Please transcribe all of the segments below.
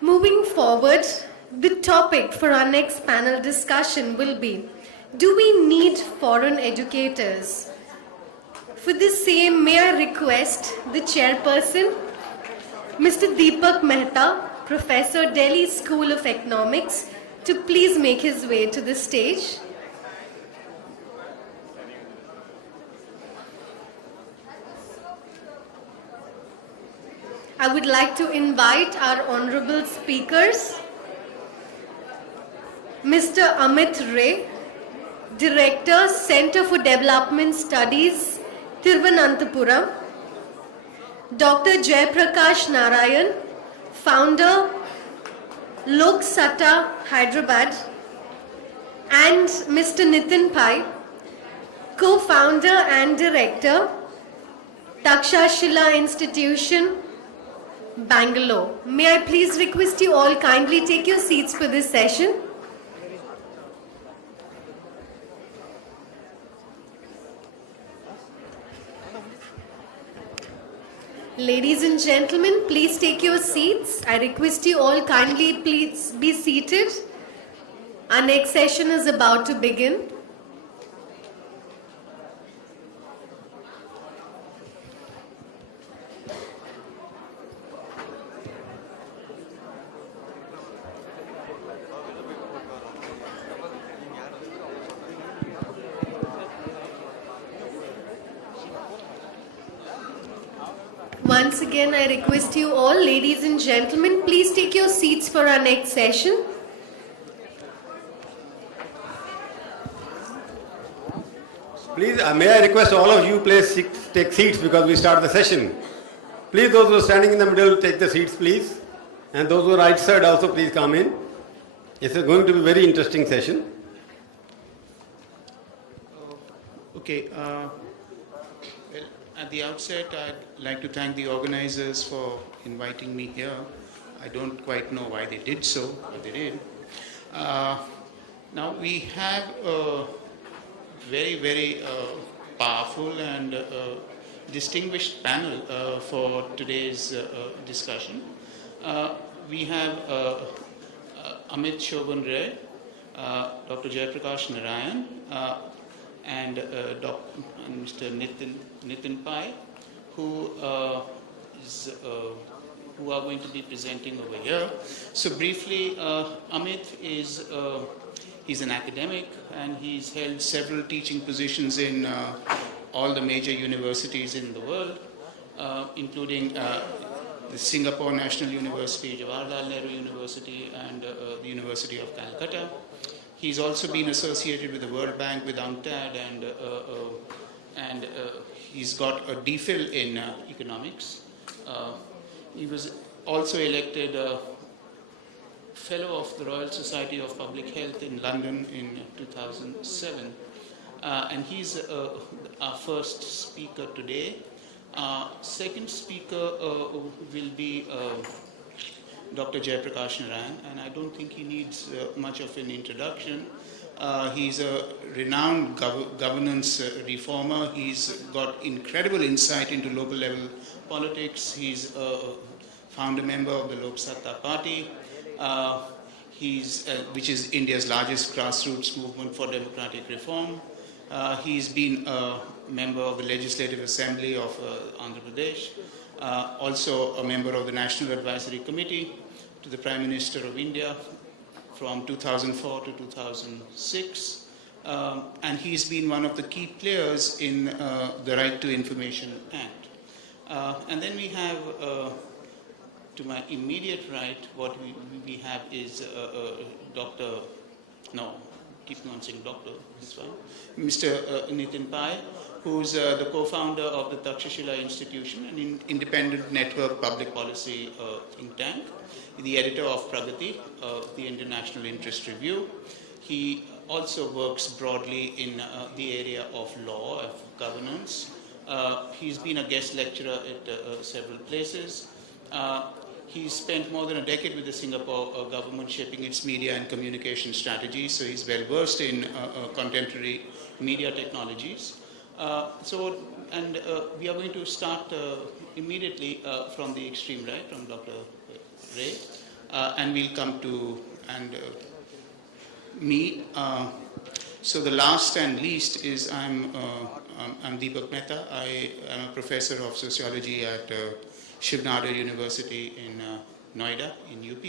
Moving forward, the topic for our next panel discussion will be, do we need foreign educators? For the same, may I request the chairperson, Mr. Deepak Mehta, Professor, Delhi School of Economics, to please make his way to the stage. I would like to invite our honorable speakers, Mr. Amit Ray, Director, Center for Development Studies, Thiruvananthapuram, Dr. Jayaprakash Narayan, Founder, Satta, Hyderabad, and Mr. Nitin Pai, Co-Founder and Director, Takshashila Institution, Bangalore. May I please request you all kindly take your seats for this session. Ladies and gentlemen, please take your seats. I request you all kindly please be seated. Our next session is about to begin. Once again, I request you all, ladies and gentlemen, please take your seats for our next session. Please, may I request all of you please take seats because we start the session. Please, those who are standing in the middle, take the seats, please. And those who are right side also, please come in. It's going to be a very interesting session. Okay. Well, at the outset, I'd like to thank the organizers for inviting me here. I don't quite know why they did so, but they did. Now, we have a very, very powerful and distinguished panel for today's discussion. We have Amit Ray, Dr. Jayaprakash Narayan, and Mr. Nitin Pai, who are going to be presenting over here. So briefly, Amit is he's an academic and he's held several teaching positions in all the major universities in the world, including the Singapore National University, Jawaharlal Nehru University, and the University of Calcutta. He's also been associated with the World Bank, with UNCTAD, and he's got a DPhil in economics. He was also elected Fellow of the Royal Society of Public Health in London in 2007. And he's our first speaker today. Second speaker will be Dr. Jayaprakash Narayan, and I don't think he needs much of an introduction. He's a renowned governance reformer. He's got incredible insight into local level politics. He's a founder member of the Satta party, which is India's largest grassroots movement for democratic reform. He's been a member of the Legislative Assembly of Andhra Pradesh, also a member of the National Advisory Committee to the Prime Minister of India from 2004 to 2006. And he's been one of the key players in the Right to Information Act. And then we have, to my immediate right, what we have is Mr. Nitin Pai, who's the co-founder of the Takshashila Institution, an independent network public policy think tank, the editor of Pragati, the International Interest Review. He also works broadly in the area of law, of governance. He's been a guest lecturer at several places. He's spent more than a decade with the Singapore government shaping its media and communication strategy, so he's well versed in contemporary media technologies. We are going to start immediately from the extreme right, from Dr. Ray. and we'll come to me. So the last and least is I'm Deepak Mehta. I am a professor of sociology at Shiv Nada University in Noida in UP,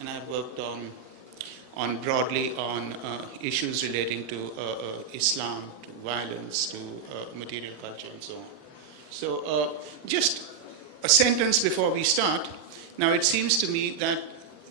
and I've worked on broadly on issues relating to Islam, to violence, to material culture, and so on. So just a sentence before we start. Now it seems to me that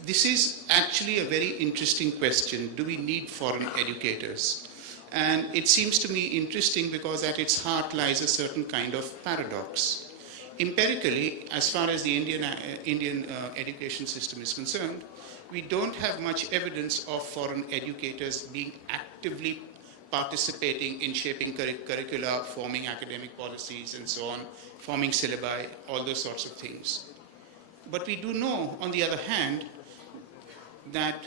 this is actually a very interesting question. Do we need foreign educators? And it seems to me interesting because at its heart lies a certain kind of paradox. Empirically, as far as the Indian education system is concerned, we don't have much evidence of foreign educators being actively participating in shaping curricula, forming academic policies and so on, forming syllabi, all those sorts of things. But we do know, on the other hand, that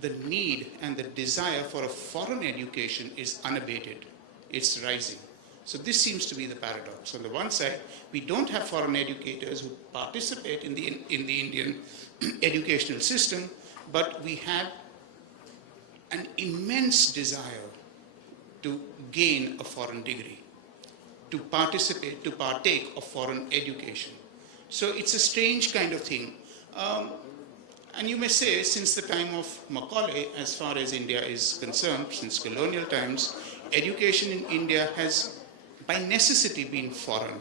the need and the desire for a foreign education is unabated. It's rising. So this seems to be the paradox. On the one side, we don't have foreign educators who participate in the Indian educational system, but we have an immense desire to gain a foreign degree, to participate, to partake of foreign education. So it's a strange kind of thing. And you may say, since the time of Macaulay, as far as India is concerned, since colonial times, education in India has by necessity been foreign.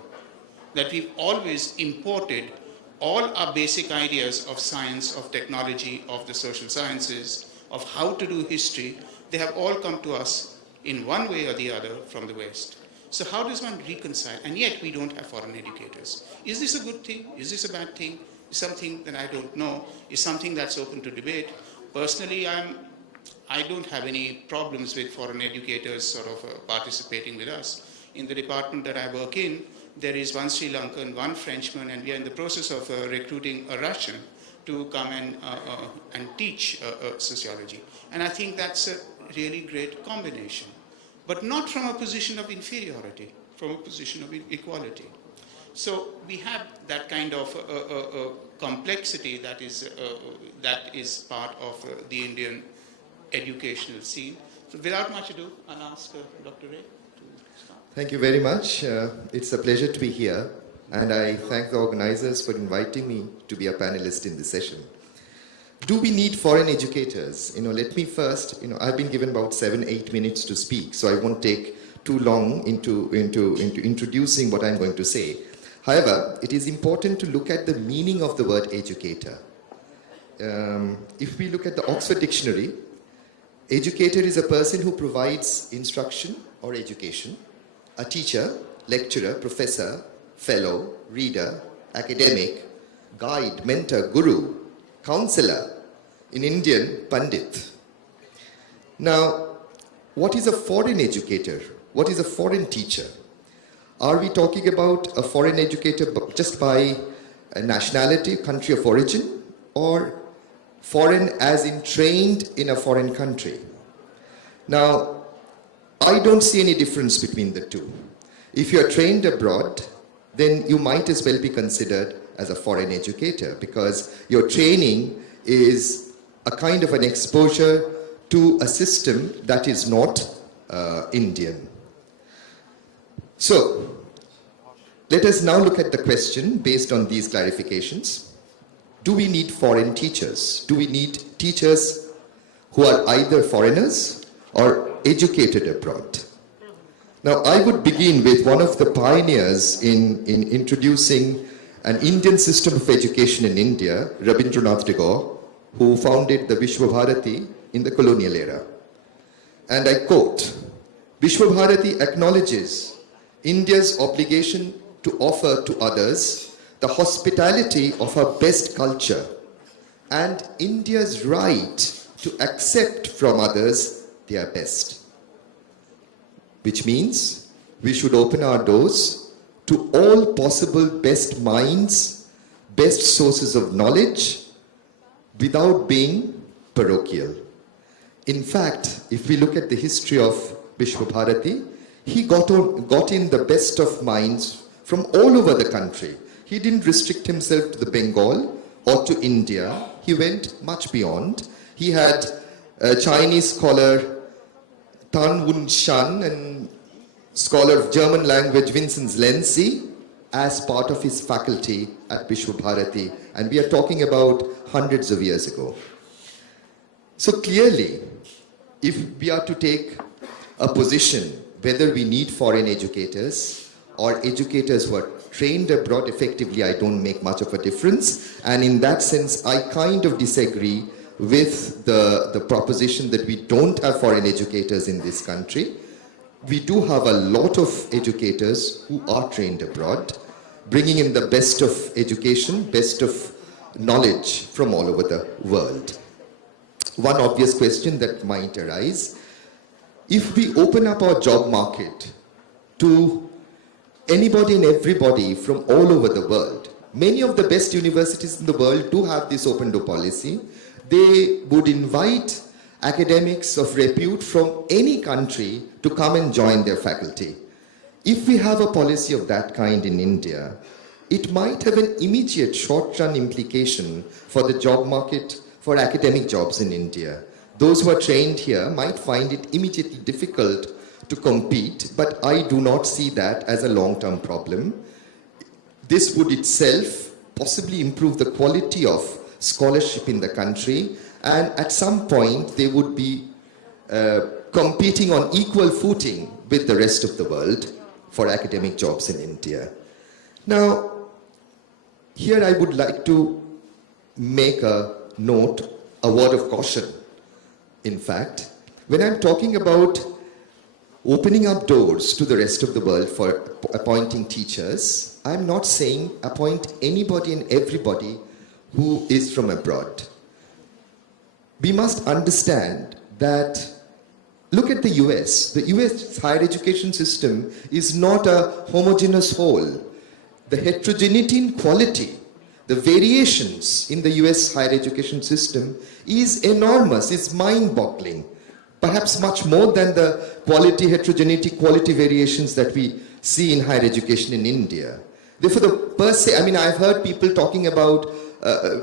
That we've always imported all our basic ideas of science, of technology, of the social sciences, of how to do history. They have all come to us in one way or the other from the West. So how does one reconcile? And yet we don't have foreign educators. Is this a good thing? Is this a bad thing? Is something that I don't know? Is something that's open to debate? Personally, I don't have any problems with foreign educators sort of participating with us. In the department that I work in, there is one Sri Lankan, one Frenchman, and we are in the process of recruiting a Russian to come and teach sociology. And I think that's a really great combination. But not from a position of inferiority, from a position of equality. So we have that kind of complexity that is part of the Indian educational scene. So without much ado, I'll ask Dr. Ray to start. Thank you very much. It's a pleasure to be here, and I thank the organizers for inviting me to be a panelist in this session. Do we need foreign educators? Let me first, I've been given about 7-8 minutes to speak, so I won't take too long into introducing what I'm going to say. However, it is important to look at the meaning of the word educator. If we look at the Oxford Dictionary, educator is a person who provides instruction or education, a teacher, lecturer, professor, fellow, reader, academic, guide, mentor, guru, counselor, in Indian, Pandit. Now, what is a foreign educator? What is a foreign teacher? Are we talking about a foreign educator just by a nationality, country of origin, or foreign as in trained in a foreign country? Now, I don't see any difference between the two. If you're trained abroad, then you might as well be considered as a foreign educator because your training is a kind of an exposure to a system that is not Indian. So, let us now look at the question based on these clarifications. Do we need foreign teachers? Do we need teachers who are either foreigners or educated abroad? Now, I would begin with one of the pioneers in introducing an Indian system of education in India, Rabindranath Tagore, who founded the Vishwa Bharati in the colonial era. And I quote, Vishwa Bharati acknowledges India's obligation to offer to others the hospitality of her best culture and India's right to accept from others their best. Which means we should open our doors to all possible best minds, best sources of knowledge without being parochial. In fact, if we look at the history of Vishwa Bharati, he got in the best of minds from all over the country. He didn't restrict himself to the Bengal or to India, he went much beyond. He had a Chinese scholar Tan Wun Shan and scholar of German language Vincent Lenzi as part of his faculty at Vishwabharati, and we are talking about hundreds of years ago. So clearly, if we are to take a position whether we need foreign educators or educators who are trained abroad effectively, I don't make much of a difference. And in that sense, I kind of disagree with the proposition that we don't have foreign educators in this country. We do have a lot of educators who are trained abroad, bringing in the best of education, best of knowledge from all over the world. One obvious question that might arise, if we open up our job market to anybody and everybody from all over the world, many of the best universities in the world do have this open door policy. They would invite academics of repute from any country to come and join their faculty. If we have a policy of that kind in India, it might have an immediate short-run implication for the job market for academic jobs in India. Those who are trained here might find it immediately difficult to compete, but I do not see that as a long-term problem. This would itself possibly improve the quality of scholarship in the country, and at some point they would be competing on equal footing with the rest of the world for academic jobs in India. Now, here I would like to make a note, a word of caution. In fact, when I'm talking about opening up doors to the rest of the world for appointing teachers, I'm not saying appoint anybody and everybody who is from abroad. We must understand that, look at the US. The US higher education system is not a homogeneous whole. The heterogeneity in quality, the variations in the US higher education system is enormous, is mind-boggling. Perhaps much more than the quality, heterogeneity, quality variations that we see in higher education in India. Therefore, the per se, I mean, I've heard people talking about,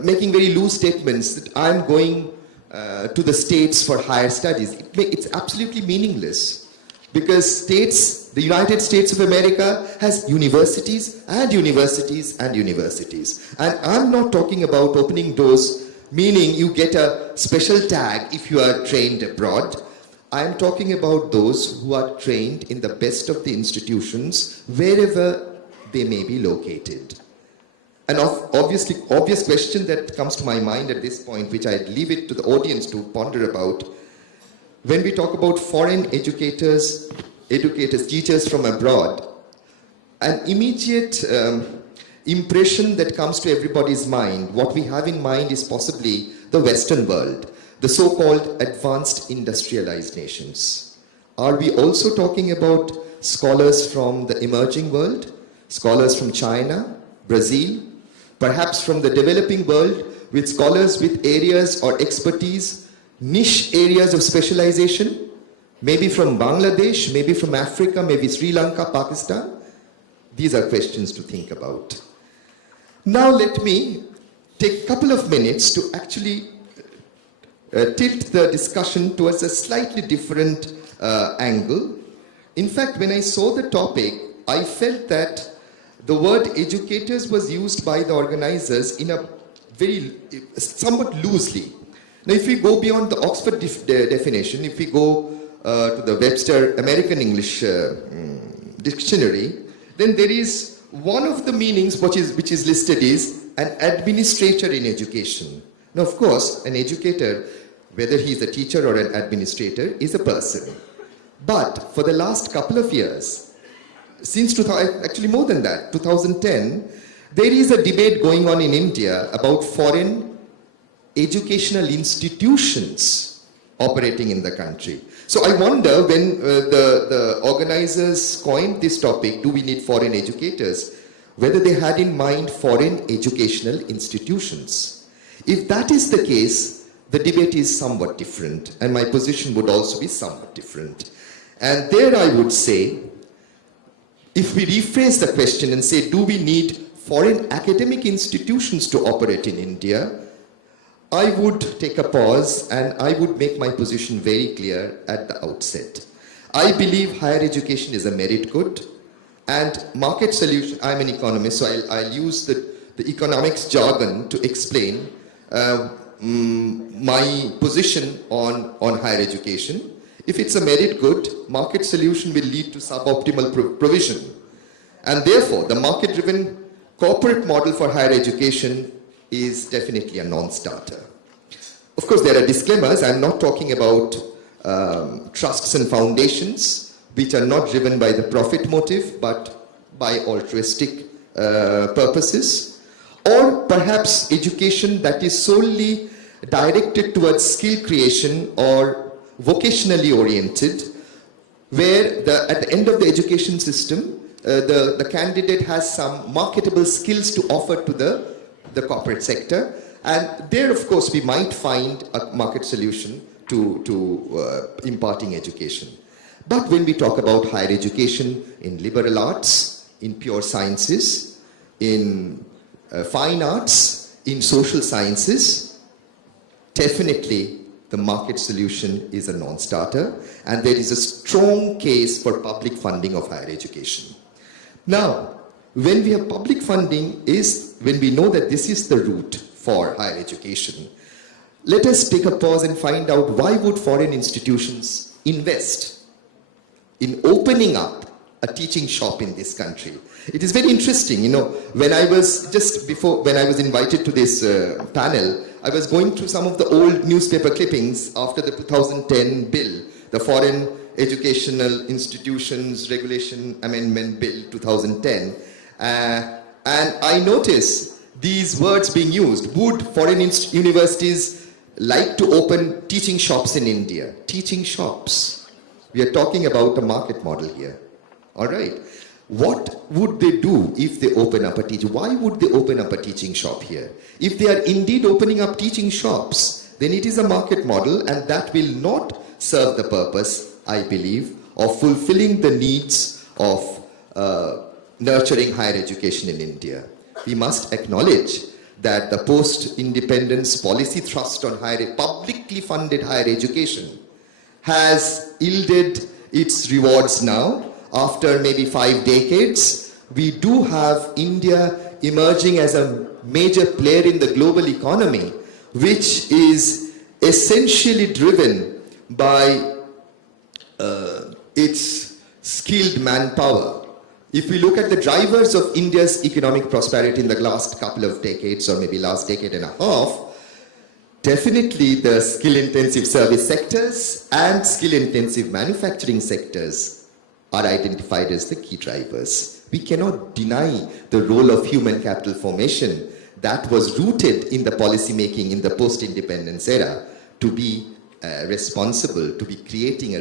making very loose statements that I'm going to the States for higher studies. It's absolutely meaningless, because states, the United States of America has universities and universities and universities. And I'm not talking about opening doors, meaning you get a special tag if you are trained abroad. I'm talking about those who are trained in the best of the institutions, wherever they may be located. An obvious question that comes to my mind at this point, which I'd leave it to the audience to ponder about, when we talk about foreign educators, teachers from abroad, an immediate impression that comes to everybody's mind, what we have in mind is possibly the Western world, the so-called advanced industrialized nations. Are we also talking about scholars from the emerging world, scholars from China, Brazil, perhaps from the developing world, with scholars with areas or expertise, niche areas of specialization, maybe from Bangladesh, maybe from Africa, maybe Sri Lanka, Pakistan? These are questions to think about. Now let me take a couple of minutes to actually tilt the discussion towards a slightly different angle. In fact, when I saw the topic, I felt that the word educators was used by the organizers in a somewhat loosely. Now, if we go beyond the Oxford definition, if we go to the Webster American English dictionary, then there is one of the meanings which is listed is an administrator in education. Now, of course, an educator, whether he is a teacher or an administrator, is a person. But for the last couple of years, since actually more than that, 2010, there is a debate going on in India about foreign educational institutions operating in the country. So I wonder, when the organizers coined this topic, do we need foreign educators, whether they had in mind foreign educational institutions. If that is the case, the debate is somewhat different, and my position would also be somewhat different. And there I would say, if we rephrase the question and say, do we need foreign academic institutions to operate in India, I would take a pause and I would make my position very clear at the outset. I believe higher education is a merit good, and market solution, I'm an economist, so I'll use the economics jargon to explain my position on higher education. If it's a merit good, market solution will lead to suboptimal provision. And therefore, the market-driven corporate model for higher education is definitely a non-starter. Of course, there are disclaimers. I'm not talking about trusts and foundations, which are not driven by the profit motive, but by altruistic purposes. Or perhaps education that is solely directed towards skill creation or vocationally oriented, where at the end of the education system, the candidate has some marketable skills to offer to the corporate sector. And there, of course, we might find a market solution to imparting education. But when we talk about higher education in liberal arts, in pure sciences, in fine arts, in social sciences, definitely the market solution is a non-starter, and there is a strong case for public funding of higher education. Now, when we have public funding when we know that this is the route for higher education, let us take a pause and find out why would foreign institutions invest in opening up a teaching shop in this country. It is very interesting, when I was invited to this panel, I was going through some of the old newspaper clippings after the 2010 bill, the Foreign Educational Institutions Regulation Amendment Bill 2010. And I noticed these words being used. Would foreign universities like to open teaching shops in India? Teaching shops. We are talking about a market model here. All right. What would they do if they open up a teaching? Why would they open up a teaching shop here? If they are indeed opening up teaching shops, then it is a market model, and that will not serve the purpose, I believe, of fulfilling the needs of nurturing higher education in India. We must acknowledge that the post-independence policy thrust on publicly funded higher education has yielded its rewards now. After maybe 5 decades, we do have India emerging as a major player in the global economy, which is essentially driven by its skilled manpower. If we look at the drivers of India's economic prosperity in the last couple of decades, or maybe last decade and a half, definitely the skill-intensive service sectors and skill-intensive manufacturing sectors are identified as the key drivers. We cannot deny the role of human capital formation that was rooted in the policy making in the post-independence era to be responsible, to be creating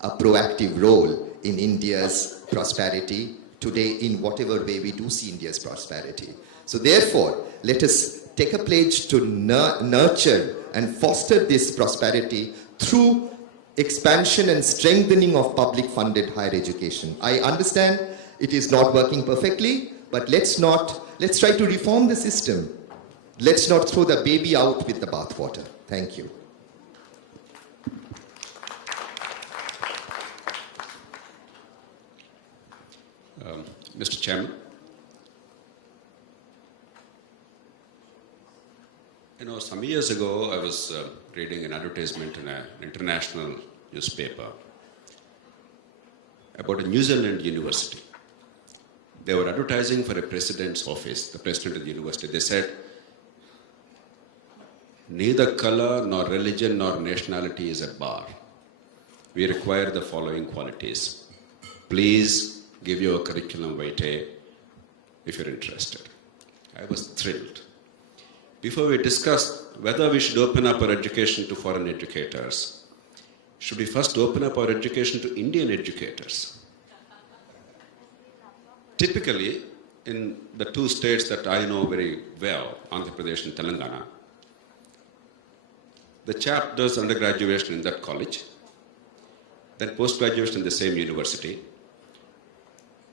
a proactive role in India's prosperity today, in whatever way we do see India's prosperity. So therefore, let us take a pledge to nurture and foster this prosperity through expansion and strengthening of public funded higher education. I understand it is not working perfectly, but let's try to reform the system. Let's not throw the baby out with the bathwater. Thank you. Mr. Chairman, some years ago I was reading an advertisement in an international newspaper about a New Zealand university. They were advertising for a president's office, the president of the university. They said, neither color nor religion nor nationality is a bar. We require the following qualities. Please give your curriculum vitae if you're interested. I was thrilled. Before we discuss whether we should open up our education to foreign educators, should we first open up our education to Indian educators? Typically, in the two states that I know very well, Andhra Pradesh and Telangana, the chap does undergraduate in that college, then post-graduation in the same university,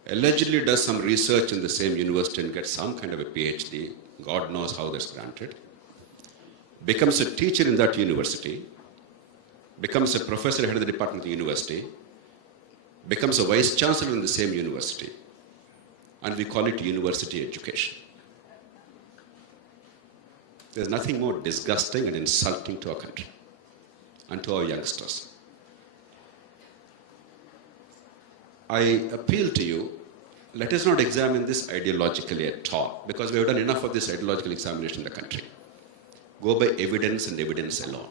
allegedly does some research in the same university and gets some kind of a PhD, God knows how that's granted, becomes a teacher in that university, becomes a professor head of the department of the university, becomes a vice chancellor in the same university, and we call it university education. There's nothing more disgusting and insulting to our country and to our youngsters. I appeal to you, let us not examine this ideologically at all, because we have done enough of this ideological examination in the country. Go by evidence and evidence alone.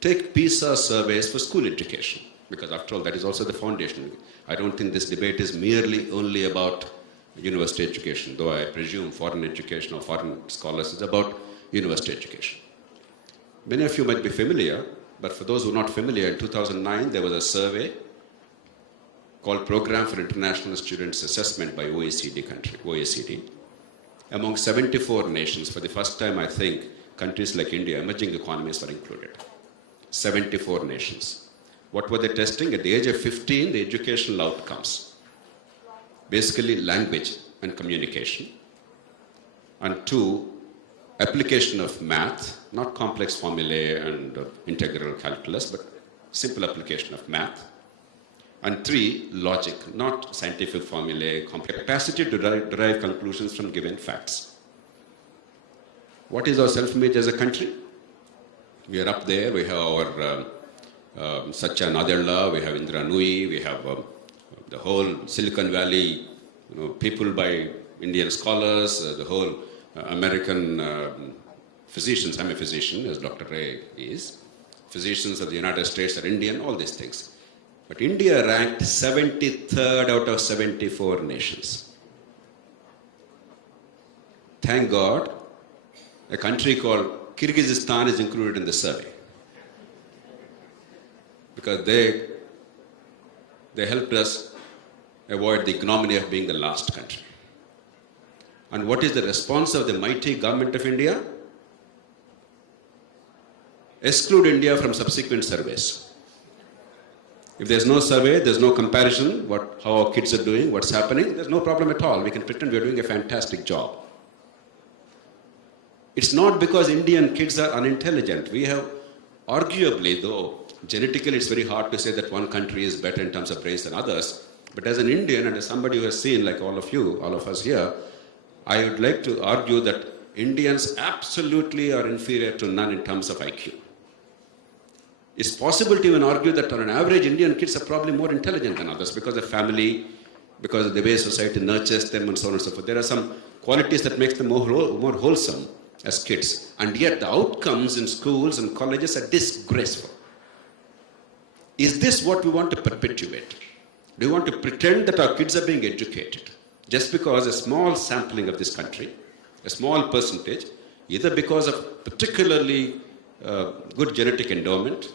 Take PISA surveys for school education, because after all, that is also the foundation. I don't think this debate is merely only about university education, though I presume foreign education or foreign scholars is about university education. Many of you might be familiar, but for those who are not familiar, in 2009 there was a survey called Program for International Students Assessment by OECD. Among 74 nations, for the first time I think, countries like India, emerging economies were included. 74 nations. What were they testing? At the age of 15, the educational outcomes. Basically language and communication. And 2, application of math, not complex formulae and integral calculus, but simple application of math. And 3, logic, not scientific formulae, capacity to derive conclusions from given facts. What is our self-image as a country? We are up there. We have our Satya Nadella, we have Indra Nui, we have the whole Silicon Valley, people by Indian scholars, the whole American physicians. I'm a physician, as Dr. Ray is. Physicians of the United States are Indian, all these things. But India ranked 73rd out of 74 nations. Thank God, a country called Kyrgyzstan is included in the survey. Because they helped us avoid the ignominy of being the last country. And what is the response of the mighty government of India? Exclude India from subsequent surveys. If there's no survey, there's no comparison, how our kids are doing, what's happening, there's no problem at all. We can pretend we're doing a fantastic job. It's not because Indian kids are unintelligent. We have, arguably though, genetically it's very hard to say that one country is better in terms of brains than others. But as an Indian and as somebody who has seen, like all of you, all of us here, I would like to argue that Indians absolutely are inferior to none in terms of IQ. It's possible to even argue that on an average, Indian kids are probably more intelligent than others because of family, because of the way society nurtures them and so on and so forth. There are some qualities that make them more wholesome as kids. And yet the outcomes in schools and colleges are disgraceful. Is this what we want to perpetuate? Do we want to pretend that our kids are being educated just because a small sampling of this country, a small percentage, either because of particularly good genetic endowment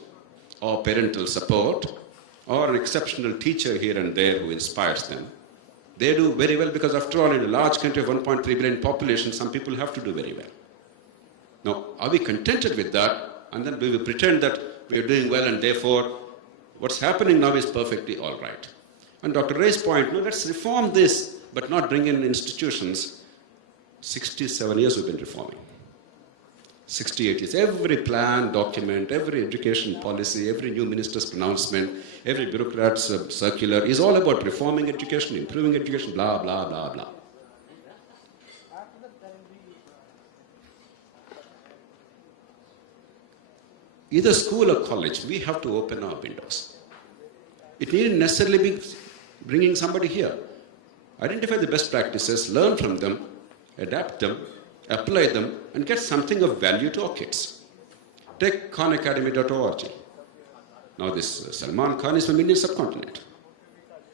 or parental support or an exceptional teacher here and there who inspires them, they do very well because after all in a large country of 1.3 billion population, some people have to do very well. Now, are we contented with that? And then we will pretend that we are doing well and therefore what's happening now is perfectly all right. And Dr. Ray's point, no, let's reform this, but not bring in institutions. 67 years we've been reforming. 68 years. Every plan, document, every education policy, every new minister's pronouncement, every bureaucrat's circular is all about reforming education, improving education, blah, blah, blah, blah. Either school or college, we have to open our windows. It needn't necessarily be bringing somebody here. Identify the best practices, learn from them, adapt them, apply them, and get something of value to our kids. Take khanacademy.org. Now this Salman Khan is from Indian subcontinent.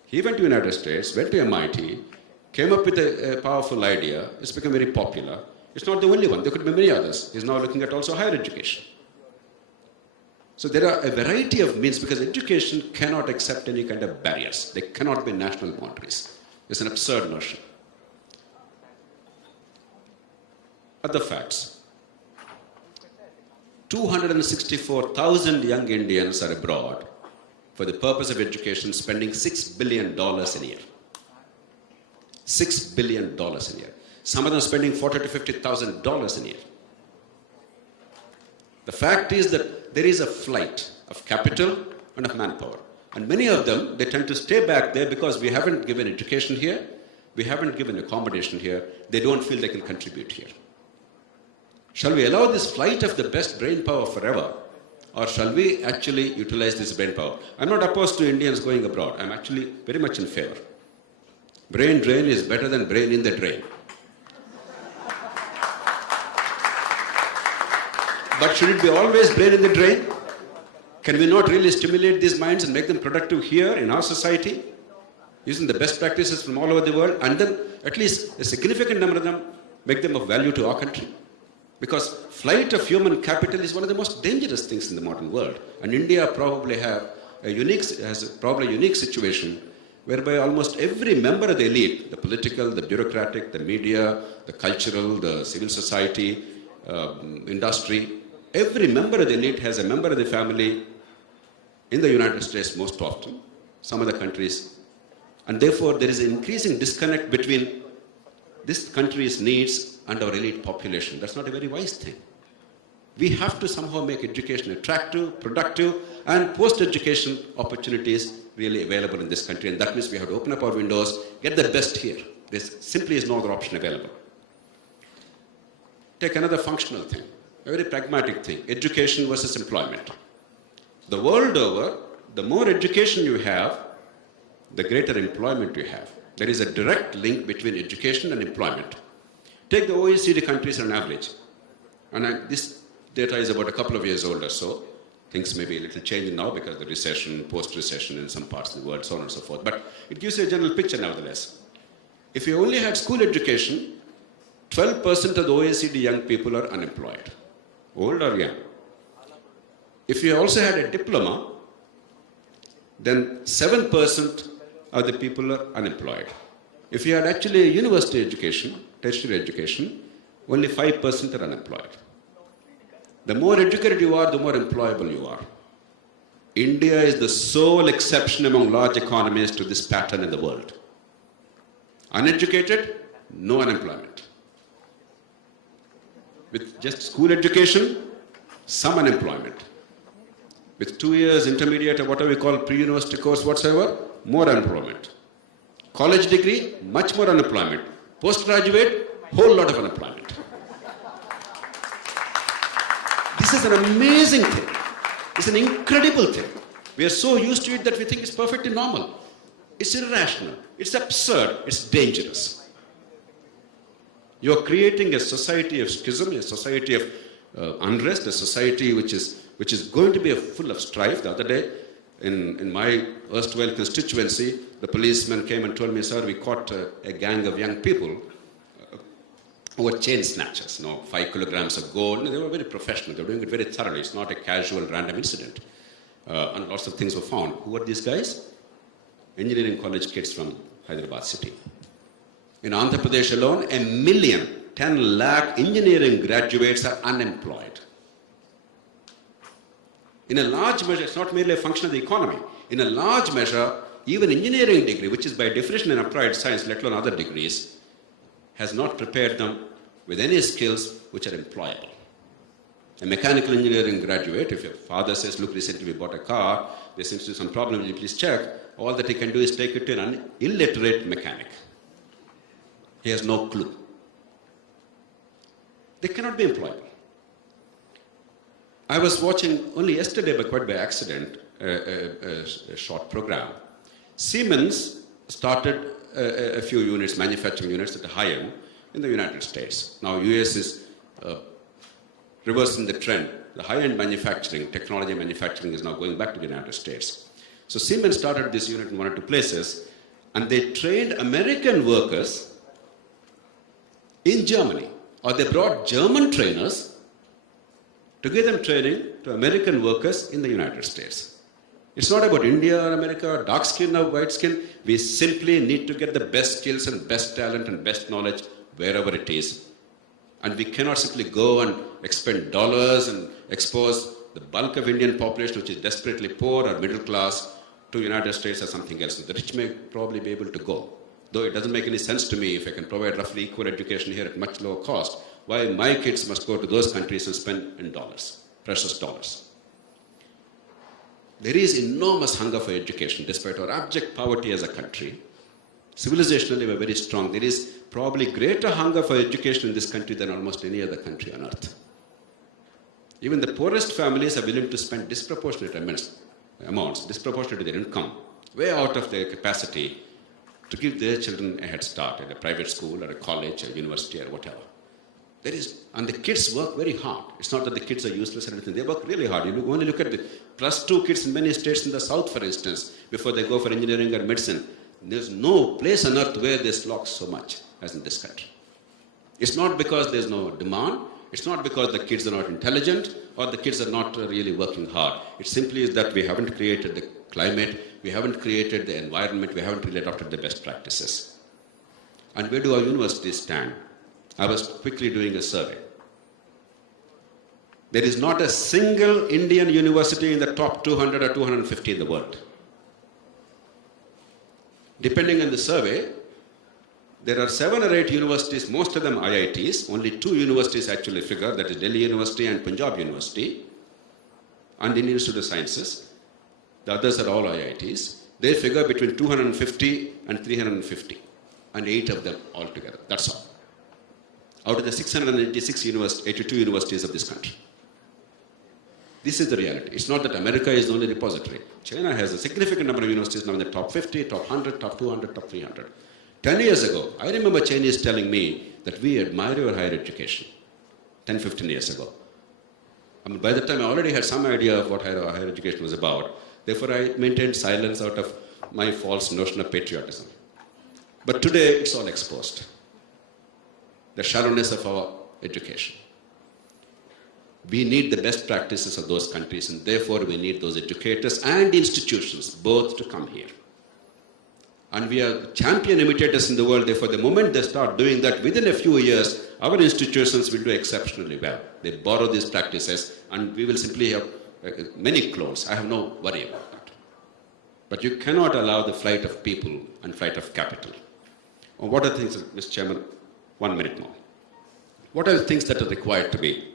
He went to the United States, went to MIT, came up with a powerful idea. It's become very popular. It's not the only one. There could be many others. He's now looking at also higher education. So there are a variety of means because education cannot accept any kind of barriers. There cannot be national boundaries. It's an absurd notion. Other facts. 264,000 young Indians are abroad for the purpose of education, spending $6 billion a year. $6 billion a year. Some of them spending $40,000 to $50,000 a year. The fact is that there is a flight of capital and of manpower. And many of them, they tend to stay back there because we haven't given education here, we haven't given accommodation here, they don't feel they can contribute here. Shall we allow this flight of the best brain power forever? Or shall we actually utilize this brain power? I'm not opposed to Indians going abroad. I'm actually very much in favor. Brain drain is better than brain in the drain. But should it be always brain in the drain? Can we not really stimulate these minds and make them productive here in our society? Using the best practices from all over the world, and then at least a significant number of them make them of value to our country? Because flight of human capital is one of the most dangerous things in the modern world. And India probably has a unique situation whereby almost every member of the elite, the political, the bureaucratic, the media, the cultural, the civil society, industry, every member of the elite has a member of the family in the United States most often, some other countries. And therefore, there is an increasing disconnect between this country's needs and our elite population. That's not a very wise thing. We have to somehow make education attractive, productive, and post-education opportunities really available in this country. And that means we have to open up our windows, get the best here. There simply is no other option available. Take another functional thing, a very pragmatic thing, education versus employment. The world over, the more education you have, the greater employment you have. There is a direct link between education and employment. Take the OECD countries on average. And this data is about a couple of years old or so. Things may be a little changing now because of the recession, post-recession in some parts of the world, so on and so forth. But it gives you a general picture nevertheless. If you only had school education, 12% of the OECD young people are unemployed, old or young. If you also had a diploma, then 7% of the people are unemployed. If you had actually a university education, tertiary education, only 5% are unemployed. The more educated you are, the more employable you are. India is the sole exception among large economies to this pattern in the world. Uneducated, no unemployment. With just school education, some unemployment. With 2 years intermediate or whatever we call pre-university course whatsoever, more unemployment. College degree, much more unemployment. Postgraduate, whole lot of unemployment. This is an amazing thing. It's an incredible thing. We are so used to it that we think it's perfectly normal. It's irrational. It's absurd. It's dangerous. You're creating a society of schism, a society of unrest, a society which is going to be full of strife. The other day, in my erstwhile constituency, the policeman came and told me, sir, we caught a gang of young people who were chain snatchers, 5 kilograms of gold. They were very professional. They were doing it very thoroughly. It's not a casual, random incident. And lots of things were found. Who are these guys? Engineering college kids from Hyderabad city. In Andhra Pradesh alone, 10 lakh engineering graduates are unemployed. In a large measure, it's not merely a function of the economy. In a large measure, even engineering degree, which is by definition an applied science, let alone other degrees, has not prepared them with any skills which are employable. A mechanical engineering graduate, if your father says, look, recently we bought a car, there seems to be some problem, will you please check? All that he can do is take it to an illiterate mechanic. He has no clue. They cannot be employable. I was watching only yesterday, but quite by accident, a short program. Siemens started a few units, manufacturing units at the high end in the United States. Now, US is reversing the trend. The high-end manufacturing, technology manufacturing is now going back to the United States. So Siemens started this unit in one or two places, and they trained American workers in Germany, or they brought German trainers to give them training to American workers in the United States. It's not about India or America, dark skin or white skin. We simply need to get the best skills and best talent and best knowledge wherever it is. And we cannot simply go and expend dollars and expose the bulk of Indian population, which is desperately poor or middle class, to United States or something else. The rich may probably be able to go. Though it doesn't make any sense to me if I can provide roughly equal education here at much lower cost, why my kids must go to those countries and spend in dollars, precious dollars. There is enormous hunger for education despite our abject poverty as a country. Civilizationally, we're very strong. There is probably greater hunger for education in this country than almost any other country on earth. Even the poorest families are willing to spend disproportionate amounts, disproportionate to their income, way out of their capacity to give their children a head start at a private school or a college or university or whatever. And the kids work very hard. It's not that the kids are useless or anything. They work really hard. You only look at the +2 kids in many states in the south, for instance, before they go for engineering or medicine. There's no place on earth where they slog so much as in this country. It's not because there's no demand. It's not because the kids are not intelligent or the kids are not really working hard. It simply is that we haven't created the climate, we haven't created the environment, we haven't really adopted the best practices. And where do our universities stand? I was quickly doing a survey. There is not a single Indian university in the top 200 or 250 in the world. Depending on the survey, there are 7 or 8 universities, most of them IITs. Only 2 universities actually figure, that is Delhi University and Punjab University, and Indian Institute of Sciences. The others are all IITs. They figure between 250 and 350, and 8 of them altogether. That's all. Out of the 82 universities of this country. This is the reality. It's not that America is the only repository. China has a significant number of universities now in the top 50, top 100, top 200, top 300. 10 years ago, I remember Chinese telling me that we admire your higher education. 10, 15 years ago. I mean, by the time I already had some idea of what higher education was about. Therefore, I maintained silence out of my false notion of patriotism. But today, it's all exposed. The shallowness of our education. We need the best practices of those countries, and therefore we need those educators and institutions both to come here. And we are champion imitators in the world. Therefore, the moment they start doing that, within a few years, our institutions will do exceptionally well. They borrow these practices, and we will simply have many clones. I have no worry about that. But you cannot allow the flight of people and flight of capital. What are the things, Mr. Chairman? 1 minute more. What are the things that are required to be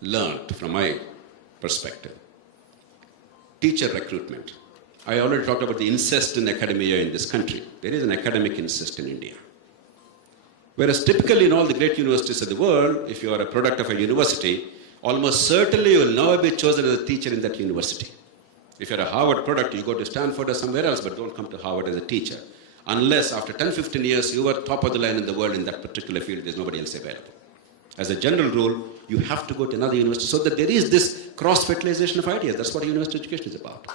learned from my perspective? Teacher recruitment. I already talked about the incest in academia in this country. There is an academic incest in India. Whereas typically in all the great universities of the world, if you are a product of a university, almost certainly you will never be chosen as a teacher in that university. If you're a Harvard product, you go to Stanford or somewhere else, but don't come to Harvard as a teacher. Unless after 10, 15 years, you are top of the line in the world in that particular field, there's nobody else available. As a general rule, you have to go to another university so that there is this cross-fertilization of ideas. That's what university education is about.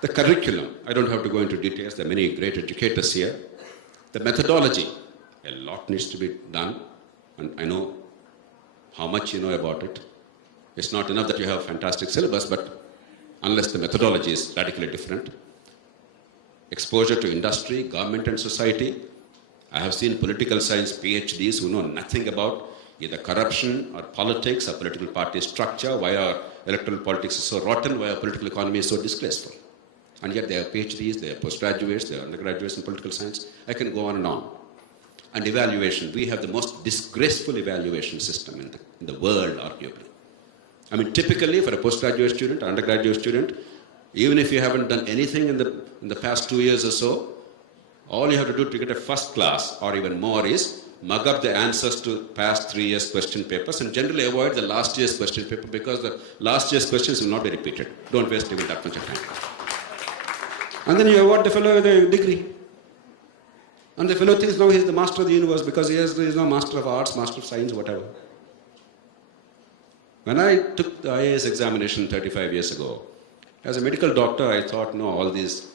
The curriculum, I don't have to go into details. There are many great educators here. The methodology, a lot needs to be done. And I know how much you know about it. It's not enough that you have a fantastic syllabus, but unless the methodology is radically different. Exposure to industry, government and society. I have seen political science PhDs who know nothing about either corruption or politics or political party structure, why our electoral politics is so rotten, why our political economy is so disgraceful. And yet they are PhDs, they are postgraduates, they are undergraduates in political science. I can go on and on. And evaluation. We have the most disgraceful evaluation system in the world, arguably. I mean, typically for a postgraduate student, undergraduate student, even if you haven't done anything in the past 2 years or so, all you have to do to get a first class or even more is mug up the answers to past 3 years question papers and generally avoid the last year's question paper because the last year's questions will not be repeated. Don't waste even that much of time. And then you award the fellow with a degree. And the fellow thinks now he's the master of the universe because he is now master of arts, master of science, whatever. When I took the IAS examination 35 years ago, as a medical doctor, I thought, no, all these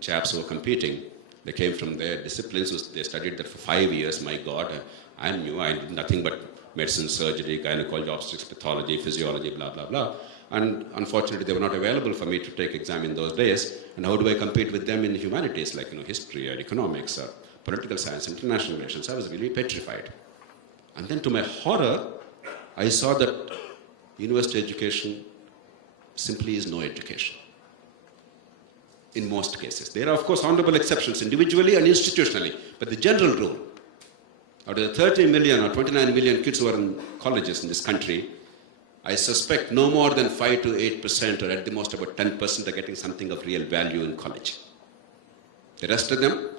chaps who are competing, they came from their disciplines, they studied that for 5 years, my God, I knew I did nothing but medicine, surgery, gynecology, obstetrics, pathology, physiology, blah, blah, blah. And unfortunately, they were not available for me to take exam in those days. And how do I compete with them in humanities like history or economics or political science, international relations? I was really petrified. And then to my horror, I saw that university education simply is no education. In most cases. There are, of course, honorable exceptions individually and institutionally, but the general rule, out of the 30 million or 29 million kids who are in colleges in this country, I suspect no more than 5 to 8% or at the most about 10% are getting something of real value in college. The rest of them,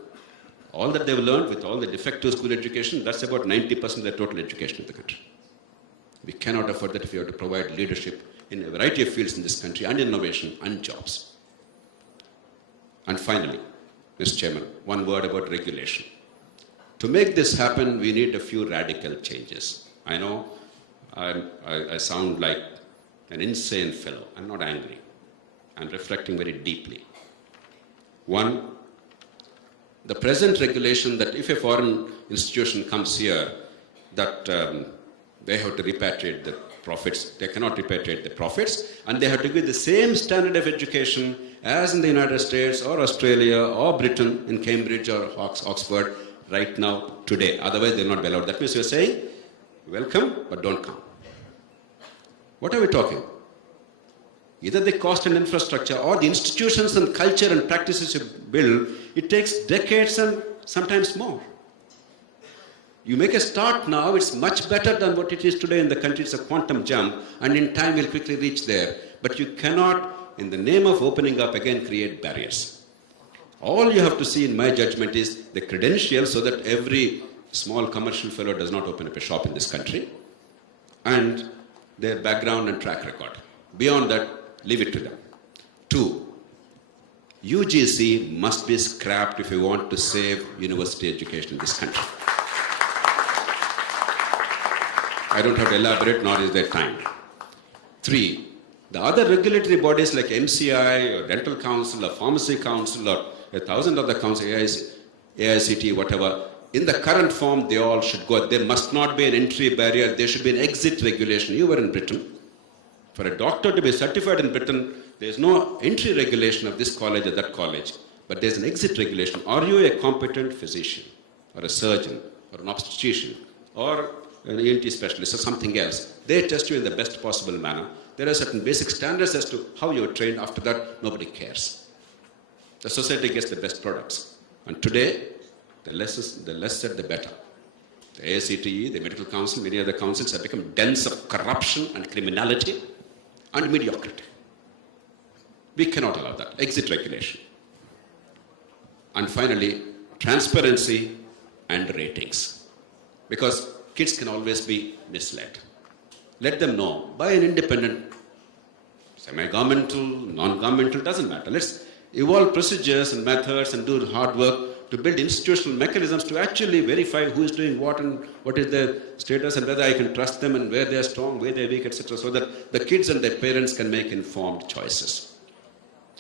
all that they've learned with all the defective school education, that's about 90% of the total education of the country. We cannot afford that if we have to provide leadership in a variety of fields in this country and innovation and jobs. And finally, Mr. Chairman, one word about regulation. To make this happen, we need a few radical changes. I know I sound like an insane fellow. I'm not angry. I'm reflecting very deeply. One, the present regulation that if a foreign institution comes here, that they have to repatriate the profits, they cannot repatriate the profits, and they have to give the same standard of education as in the United States or Australia or Britain in Cambridge or Oxford right now, today. Otherwise, they'll not be allowed. That means you're saying, welcome, but don't come. What are we talking? Either the cost and infrastructure or the institutions and culture and practices you build, it takes decades and sometimes more. You make a start now, it's much better than what it is today in the country. It's a quantum jump, and in time we'll quickly reach there. But you cannot, in the name of opening up again, create barriers. All you have to see, in my judgment, is the credentials so that every small commercial fellow does not open up a shop in this country, and their background and track record. Beyond that, leave it to them. 2, UGC must be scrapped if you want to save university education in this country. I don't have to elaborate, nor is there time. 3, the other regulatory bodies like MCI or Dental Council or Pharmacy Council or 1,000 other councils, AICT, whatever, in the current form, they all should go. There must not be an entry barrier. There should be an exit regulation. You were in Britain. For a doctor to be certified in Britain, there is no entry regulation of this college or that college, but there's an exit regulation. Are you a competent physician or a surgeon or an obstetrician or an ENT specialist or something else? They test you in the best possible manner. There are certain basic standards as to how you are trained. After that, nobody cares. The society gets the best products. And today, the less said, the better. The AICTE, the Medical Council, many other councils have become dens of corruption and criminality and mediocrity. We cannot allow that. Exit regulation. And finally, transparency and ratings. Because kids can always be misled. Let them know by an independent, semi-governmental, non-governmental, doesn't matter. Let's evolve procedures and methods and do hard work to build institutional mechanisms to actually verify who is doing what and what is their status and whether I can trust them and where they are strong, where they are weak, etc. so that the kids and their parents can make informed choices.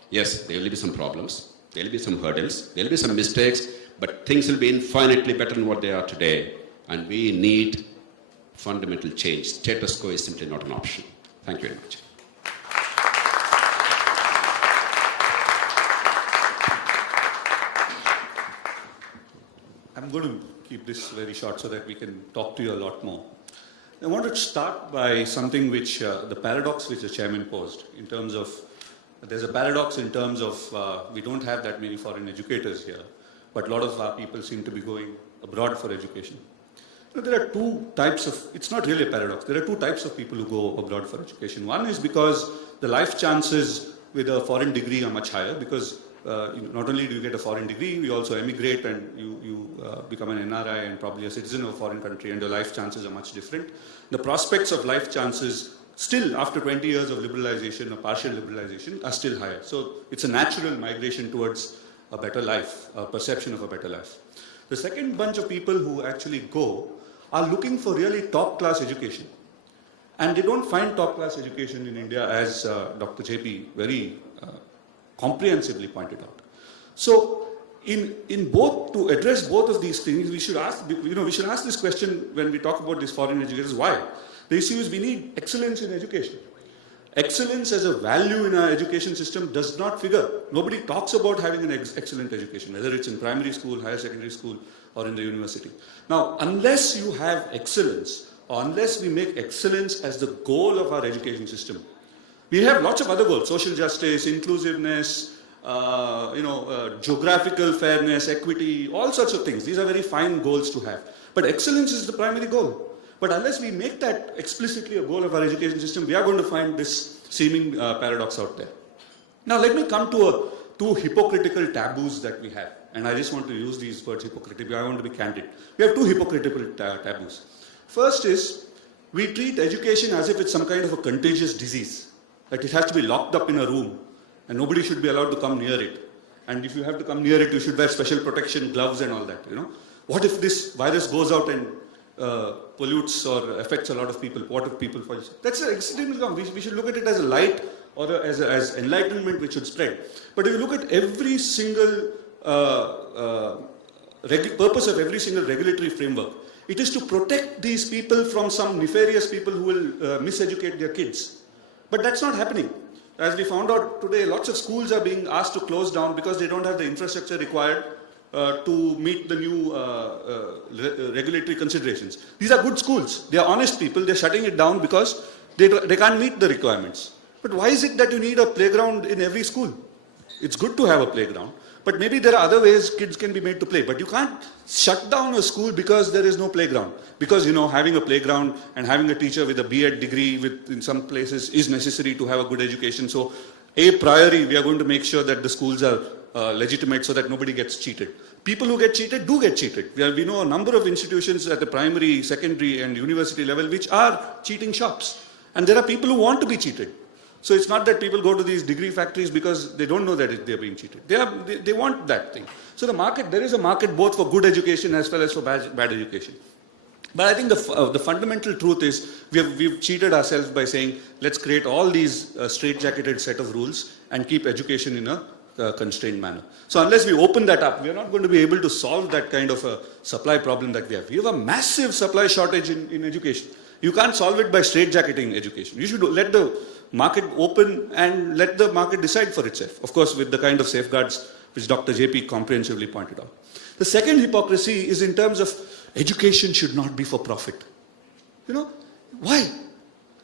Yes, there will be some problems, there will be some hurdles, there will be some mistakes, but things will be infinitely better than what they are today, and we need fundamental change. Status quo is simply not an option. Thank you very much. I'm going to keep this very short so that we can talk to you a lot more. I want to start by something which, the paradox which the chairman posed in terms of, there's a paradox in terms of we don't have that many foreign educators here, but a lot of our people seem to be going abroad for education. You know, there are two types of, it's not really a paradox, there are two types of people who go abroad for education. One is because the life chances with a foreign degree are much higher because not only do you get a foreign degree, you also emigrate and you become an NRI and probably a citizen of a foreign country, and your life chances are much different. The prospects of life chances still after 20 years of liberalization or partial liberalization are still higher. So it's a natural migration towards a better life, a perception of a better life. The second bunch of people who actually go are looking for really top-class education. And they don't find top-class education in India, as Dr. JP very comprehensively pointed out. So, in both, to address both of these things, we should ask, we should ask this question when we talk about these foreign educators, why? The issue is we need excellence in education. Excellence as a value in our education system does not figure. Nobody talks about having an excellent education, whether it's in primary school, higher secondary school, or in the university. Now, unless you have excellence, or unless we make excellence as the goal of our education system, We have lots of other goals: social justice, inclusiveness, geographical fairness, equity, all sorts of things. These are very fine goals to have. But excellence is the primary goal. But unless we make that explicitly a goal of our education system, we are going to find this seeming paradox out there. Now let me come to two hypocritical taboos that we have. And I just want to use these words hypocritical. I want to be candid. We have two hypocritical taboos. First is, we treat education as if it's some kind of a contagious disease. That it has to be locked up in a room and nobody should be allowed to come near it. And if you have to come near it, you should wear special protection gloves and all that, What if this virus goes out and pollutes or affects a lot of people? What if people fall? That's extremely wrong. We should look at it as a light or as enlightenment which should spread. But if you look at every single purpose of every single regulatory framework, it is to protect these people from some nefarious people who will miseducate their kids. But that's not happening. As we found out today, lots of schools are being asked to close down because they don't have the infrastructure required to meet the new regulatory considerations. These are good schools. They are honest people. They're shutting it down because they can't meet the requirements. But why is it that you need a playground in every school? It's good to have a playground. But maybe there are other ways kids can be made to play. But you can't shut down a school because there is no playground. Because, having a playground and having a teacher with a B.Ed degree in some places is necessary to have a good education. So, a priori, we are going to make sure that the schools are legitimate so that nobody gets cheated. People who get cheated do get cheated. We know a number of institutions at the primary, secondary and university level which are cheating shops. And there are people who want to be cheated. So it's not that people go to these degree factories because they don't know that they're being cheated. They want that thing. So there is a market both for good education as well as for bad education. But I think the fundamental truth is we've cheated ourselves by saying, let's create all these straitjacketed set of rules and keep education in a constrained manner. So unless we open that up, we are not going to be able to solve that kind of a supply problem that we have. We have a massive supply shortage in education. You can't solve it by straitjacketing education. You should let the market open and let the market decide for itself. Of course, with the kind of safeguards which Dr. JP comprehensively pointed out. The second hypocrisy is in terms of education should not be for profit. Why?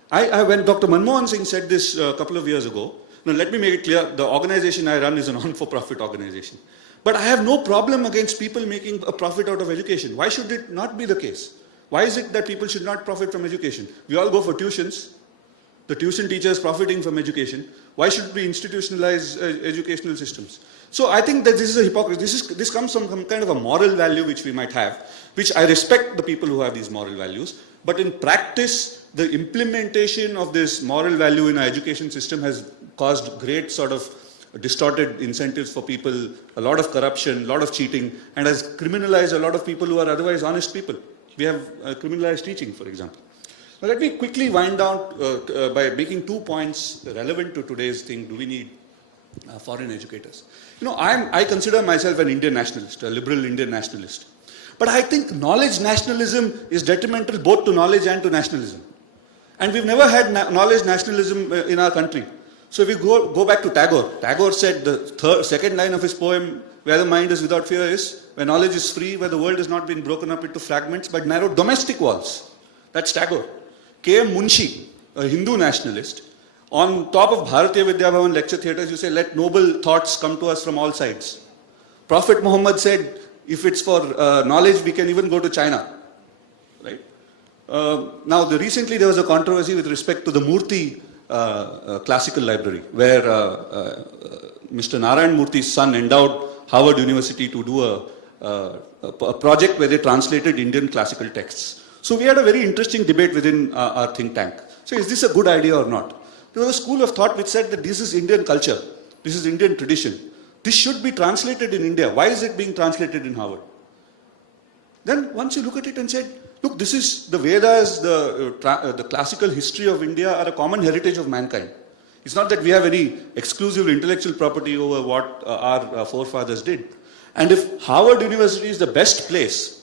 When Dr. Manmohan Singh said this a couple of years ago, now let me make it clear, the organization I run is a non-for-profit organization. But I have no problem against people making a profit out of education. Why should it not be the case? Why is it that people should not profit from education? We all go for tuitions. The tuition teachers profiting from education. Why should we institutionalize educational systems? So I think that this is a hypocrisy. This comes from some kind of a moral value which we might have, which I respect the people who have these moral values. But in practice, the implementation of this moral value in our education system has caused great sort of distorted incentives for people, a lot of corruption, a lot of cheating, and has criminalized a lot of people who are otherwise honest people. We have criminalized teaching, for example. Now let me quickly wind down by making 2 points relevant to today's thing. Do we need foreign educators? I consider myself an Indian nationalist, a liberal Indian nationalist. But I think knowledge nationalism is detrimental both to knowledge and to nationalism. And we've never had knowledge nationalism in our country. So if we go back to Tagore said the second line of his poem, where the mind is without fear, is where knowledge is free, where the world has not been broken up into fragments but narrow domestic walls. That's Tagore. K.M. Munshi, a Hindu nationalist, on top of Bharatiya Vidya Bhavan lecture theatres, you say, let noble thoughts come to us from all sides. Prophet Muhammad said, if it's for knowledge, we can even go to China. Right? Now, recently there was a controversy with respect to the Murthy classical library, where Mr. Narayan Murthy's son endowed Harvard University to do a project where they translated Indian classical texts. So we had a very interesting debate within our think tank. So is this a good idea or not? There was a school of thought which said that this is Indian culture, this is Indian tradition. This should be translated in India. Why is it being translated in Harvard? Then once you look at it and said, look, this is the Vedas, the classical history of India are a common heritage of mankind. It's not that we have any exclusive intellectual property over what our forefathers did. And if Harvard University is the best place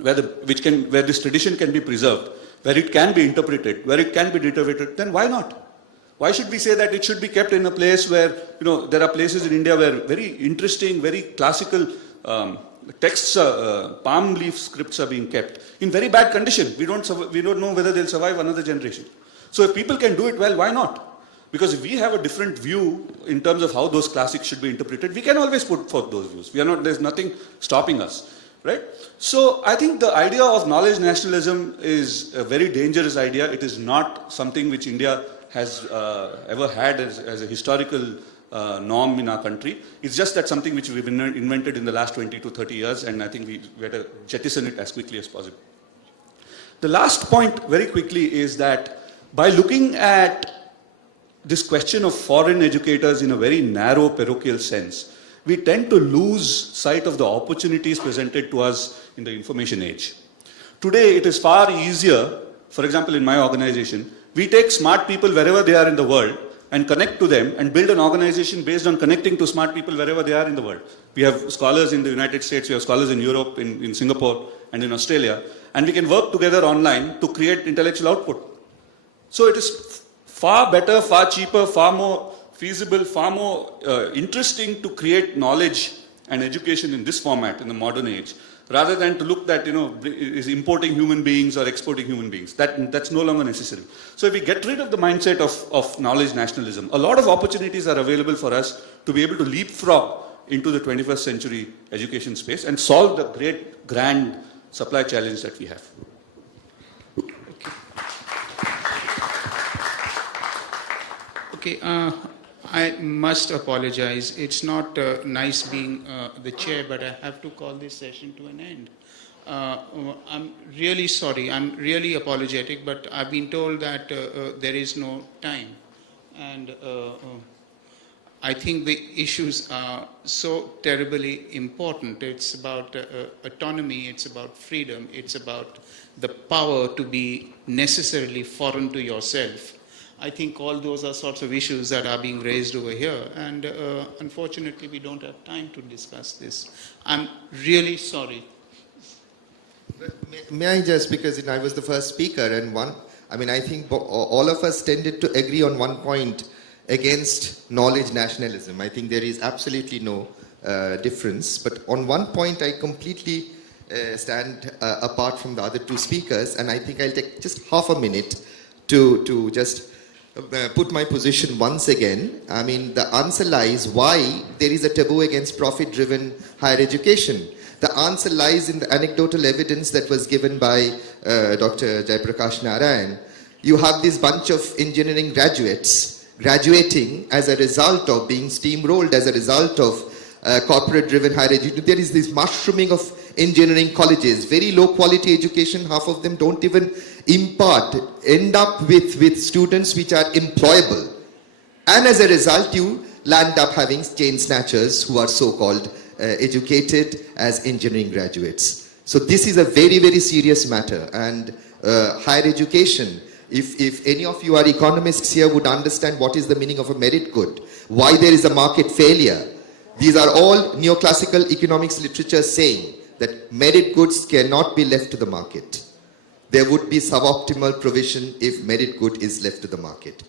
where this tradition can be preserved, where it can be interpreted, where it can be derivated, then why not? Why should we say that it should be kept in a place where, there are places in India where very interesting, very classical texts, palm leaf scripts are being kept in very bad condition. We don't know whether they'll survive another generation. So if people can do it well, why not? Because if we have a different view in terms of how those classics should be interpreted, we can always put forth those views. There's nothing stopping us, right? So I think the idea of knowledge nationalism is a very dangerous idea. It is not something which India has ever had as a historical norm in our country. It's just that something which we've invented in the last 20 to 30 years, and I think we had to jettison it as quickly as possible. The last point, very quickly, is that by looking at this question of foreign educators in a very narrow parochial sense, we tend to lose sight of the opportunities presented to us in the information age. Today, it is far easier, for example, in my organization, we take smart people wherever they are in the world and connect to them and build an organization based on connecting to smart people wherever they are in the world. We have scholars in the United States, we have scholars in Europe, in Singapore, and in Australia, and we can work together online to create intellectual output. So it is far better, far cheaper, far more feasible, far more interesting to create knowledge and education in this format in the modern age, rather than to look that, is importing human beings or exporting human beings. That's no longer necessary. So if we get rid of the mindset of knowledge nationalism, a lot of opportunities are available for us to be able to leapfrog into the 21st century education space and solve the great, grand supply challenge that we have. Okay, I must apologize. It's not nice being the chair, but I have to call this session to an end. I'm really sorry. I'm really apologetic, but I've been told that there is no time. And I think the issues are so terribly important. It's about autonomy, it's about freedom, it's about the power to be necessarily foreign to yourself. I think all those are sorts of issues that are being raised over here, and unfortunately we don't have time to discuss this. I'm really sorry. May I just, because I was the first speaker, and I think all of us tended to agree on one point against knowledge nationalism. I think there is absolutely no difference, but on one point I completely stand apart from the other two speakers, and I think I'll take just half a minute to just put my position once again. I mean, the answer lies why there is a taboo against profit-driven higher education. The answer lies in the anecdotal evidence that was given by Dr. Jayaprakash Narayan. You have this bunch of engineering graduates graduating as a result of being steamrolled, as a result of corporate-driven higher education. There is this mushrooming of engineering colleges, very low-quality education. Half of them don't even end up with students which are employable. And as a result, you land up having chain snatchers who are so-called educated as engineering graduates. So this is a very, very serious matter. And higher education, if any of you are economists here would understand what is the meaning of a merit good, why there is a market failure. These are all neoclassical economics literature saying that merit goods cannot be left to the market. There would be suboptimal provision if merit good is left to the market.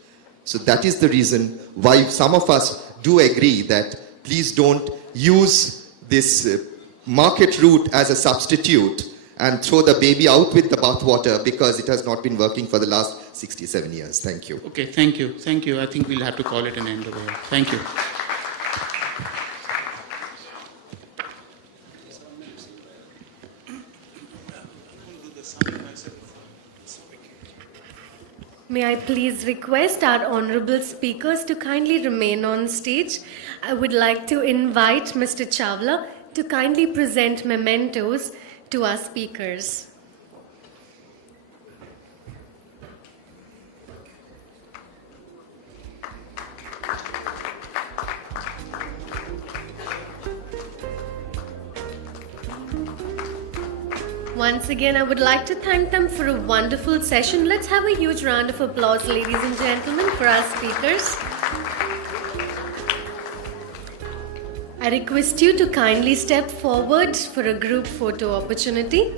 So that is the reason why some of us do agree that please don't use this market route as a substitute and throw the baby out with the bathwater because it has not been working for the last 67 years. Thank you. Okay, thank you. Thank you. I think we'll have to call it an end over here. Thank you. May I please request our honorable speakers to kindly remain on stage. I would like to invite Mr. Chawla to kindly present mementos to our speakers. Once again, I would like to thank them for a wonderful session. Let's have a huge round of applause, ladies and gentlemen, for our speakers. I request you to kindly step forward for a group photo opportunity.